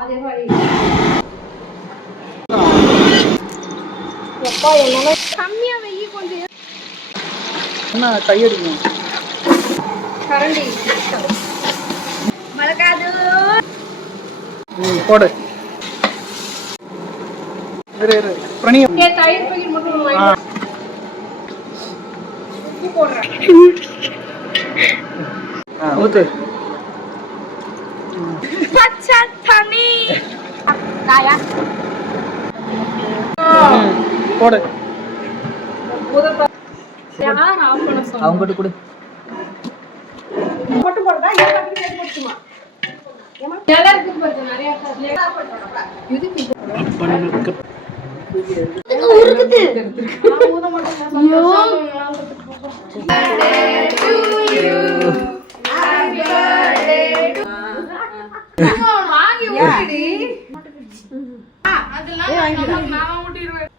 அதே மாதிரி எப்பா என்னால கம்மியா வெயி கொஞ்சம் என்ன கையடிக்கும் கரண்டி மறக்காது போடு இரு பிரணியா தயிர் பாக்கெட் மட்டும் உப்பு போடுறேன் ஊத்து பச்சை தண்ணி காயா போடு அவங்ககிட்ட கொடு மட்டும் போடுறதா எல்லாத்தையும் போட்டுமா நல்லா இருக்கு பாரு நிறைய இதுக்கு உருக்குது ஊத மாட்டேன் ஐயோ ஹேப்பி பர்த்டே டு வாங்கி ஊட்டிடி அதெல்லாம் நான் ஊட்டிடுவேன்